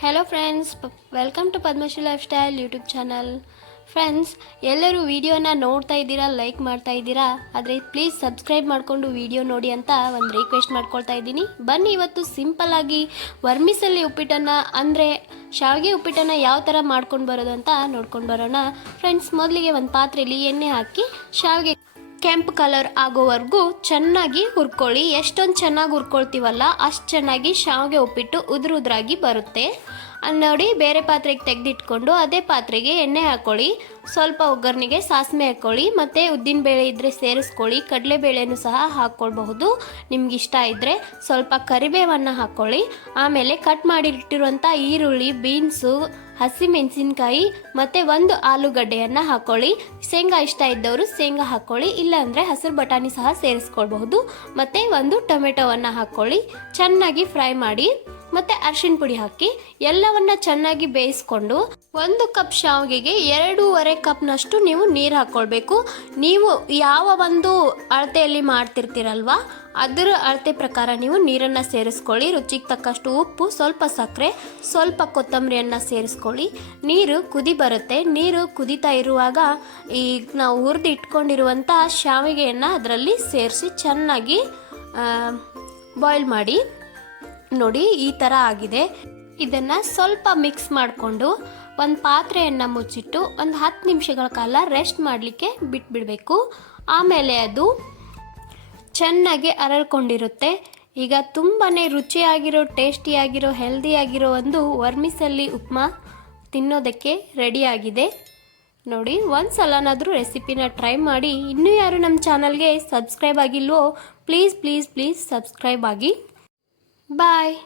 Hello friends welcome to Padmashree lifestyle YouTube channel friends ಎಲ್ಲರೂ ವಿಡಿಯೋನ ನೋಡ್ತಾ ಇದ್ದೀರಾ ಲೈಕ್ ಮಾಡ್ತಾ ಇದ್ದೀರಾ? ಆದರೆ ಪ್ಲೀಸ್ ಸಬ್ಸ್ಕ್ರೈಬ್ ಮಾಡಿಕೊಂಡು ವಿಡಿಯೋ ನೋಡಿ ಅಂತ ಒಂದು ರಿಕ್ವೆಸ್ಟ್ ಮಾಡ್ಕೊಳ್ತಾ ಇದ್ದೀನಿ. ಬನ್ನಿ ಇವತ್ತು ಸಿಂಪಲ್ ಆಗಿ ವರ್ಮಿಸಲ್ಲಿ ಉಪ್ಪಿಟ್ಟನ್ನು, ಅಂದರೆ ಶಾವಿಗೆ ಉಪ್ಪಿಟ್ಟನ್ನು ಯಾವ ಥರ ಮಾಡ್ಕೊಂಡು ಬರೋದು ಅಂತ ನೋಡ್ಕೊಂಡು ಬರೋಣ. ಫ್ರೆಂಡ್ಸ್ ಮೊದಲಿಗೆ ಒಂದು ಪಾತ್ರೆಯಲ್ಲಿ ಎಣ್ಣೆ ಹಾಕಿ ಶಾವಿಗೆ ಕೆಂಪು ಕಲರ್ ಆಗೋವರೆಗೂ ಚೆನ್ನಾಗಿ ಹುರ್ಕೊಳ್ಳಿ. ಎಷ್ಟೊಂದು ಚೆನ್ನಾಗಿ ಹುರ್ಕೊಳ್ತೀವಲ್ಲ, ಅಷ್ಟು ಚೆನ್ನಾಗಿ ಶಾವಿಗೆ ಉಪ್ಪಿಟ್ಟು ಉದುರು ಉದುರಾಗಿ ಬರುತ್ತೆ. ಅದ್ ನೋಡಿ ಬೇರೆ ಪಾತ್ರೆಗೆ ತೆಗೆದಿಟ್ಕೊಂಡು ಅದೇ ಪಾತ್ರೆಗೆ ಎಣ್ಣೆ ಹಾಕ್ಕೊಳ್ಳಿ ಸ್ವಲ್ಪ ಒಗ್ಗರಣೆಗೆ ಸಾಸಿವೆ ಹಾಕ್ಕೊಳ್ಳಿ ಮತ್ತು ಉದ್ದಿನಬೇಳೆ ಇದ್ದರೆ ಸೇರಿಸ್ಕೊಳ್ಳಿ, ಕಡಲೆಬೇಳೆನೂ ಸಹ ಹಾಕ್ಕೊಳ್ಬಹುದು. ನಿಮ್ಗೆ ಇಷ್ಟ ಇದ್ದರೆ ಸ್ವಲ್ಪ ಕರಿಬೇವನ್ನು ಹಾಕ್ಕೊಳ್ಳಿ ಆಮೇಲೆ ಕಟ್ ಮಾಡಿಟ್ಟಿರುವಂಥ ಈರುಳ್ಳಿ, ಬೀನ್ಸು, ಹಸಿಮೆಣಸಿನ್ಕಾಯಿ, ಮತ್ತು ಒಂದು ಆಲೂಗಡ್ಡೆಯನ್ನು ಹಾಕ್ಕೊಳ್ಳಿ ಶೇಂಗಾ ಇಷ್ಟ ಇದ್ದವರು ಶೇಂಗಾ ಹಾಕ್ಕೊಳ್ಳಿ ಇಲ್ಲಾಂದರೆ ಹಸಿರು ಬಟಾಣಿ ಸಹ ಸೇರಿಸ್ಕೊಳ್ಬಹುದು. ಮತ್ತು ಒಂದು ಟೊಮೆಟೊವನ್ನು ಹಾಕ್ಕೊಳ್ಳಿ ಚೆನ್ನಾಗಿ ಫ್ರೈ ಮಾಡಿ. ಮತ್ತು ಅರಿಶಿಣ ಪುಡಿ ಹಾಕಿ ಎಲ್ಲವನ್ನ ಚೆನ್ನಾಗಿ ಬೇಯಿಸ್ಕೊಂಡು ಒಂದು ಕಪ್ ಶಾವಿಗೆಗೆ ಎರಡೂವರೆ ಕಪ್ನಷ್ಟು ನೀವು ನೀರು ಹಾಕ್ಕೊಳ್ಬೇಕು ನೀವು ಯಾವ ಒಂದು ಅಳತೆಯಲ್ಲಿ ಮಾಡ್ತಿರ್ತೀರಲ್ವಾ, ಅದರ ಅಳತೆ ಪ್ರಕಾರ ನೀವು ನೀರನ್ನು ಸೇರಿಸ್ಕೊಳ್ಳಿ. ರುಚಿಗೆ ತಕ್ಕಷ್ಟು ಉಪ್ಪು, ಸ್ವಲ್ಪ ಸಕ್ಕರೆ, ಸ್ವಲ್ಪ ಕೊತ್ತಂಬರಿಯನ್ನು ಸೇರಿಸ್ಕೊಳ್ಳಿ. ನೀರು ಕುದಿ ಬರುತ್ತೆ. ನೀರು ಕುದಿತಾ ಇರುವಾಗ ಈ ನಾವು ಹುರಿದು ಇಟ್ಕೊಂಡಿರುವಂಥ ಶಾವಿಗೆಯನ್ನು ಅದರಲ್ಲಿ ಸೇರಿಸಿ ಚೆನ್ನಾಗಿ ಬಾಯ್ಲ್ ಮಾಡಿ. ನೋಡಿ, ಈ ಥರ ಆಗಿದೆ. ಇದನ್ನು ಸ್ವಲ್ಪ ಮಿಕ್ಸ್ ಮಾಡಿಕೊಂಡು ಒಂದು ಪಾತ್ರೆಯನ್ನು ಮುಚ್ಚಿಟ್ಟು ಒಂದು ಹತ್ತು ನಿಮಿಷಗಳ ಕಾಲ ರೆಸ್ಟ್ ಮಾಡಲಿಕ್ಕೆ ಬಿಟ್ಬಿಡಬೇಕು. ಆಮೇಲೆ ಅದು ಚೆನ್ನಾಗಿ ಅರಳ್ಕೊಂಡಿರುತ್ತೆ. ಈಗ ತುಂಬಾ ರುಚಿಯಾಗಿರೋ, ಟೇಸ್ಟಿಯಾಗಿರೋ, ಹೆಲ್ದಿಯಾಗಿರೋ ಒಂದು ವರ್ಮಿಸಲ್ಲಿ ಉಪ್ಮಾ ತಿನ್ನೋದಕ್ಕೆ ರೆಡಿಯಾಗಿದೆ ನೋಡಿ, ಒಂದು ಸಲನಾದರೂ ರೆಸಿಪಿನ ಟ್ರೈ ಮಾಡಿ. ಇನ್ನೂ ಯಾರು ನಮ್ಮ ಚಾನಲ್ಗೆ ಸಬ್ಸ್ಕ್ರೈಬ್ ಆಗಿಲ್ವೋ ಪ್ಲೀಸ್ ಪ್ಲೀಸ್ ಪ್ಲೀಸ್ ಸಬ್ಸ್ಕ್ರೈಬ್ ಆಗಿ. Bye.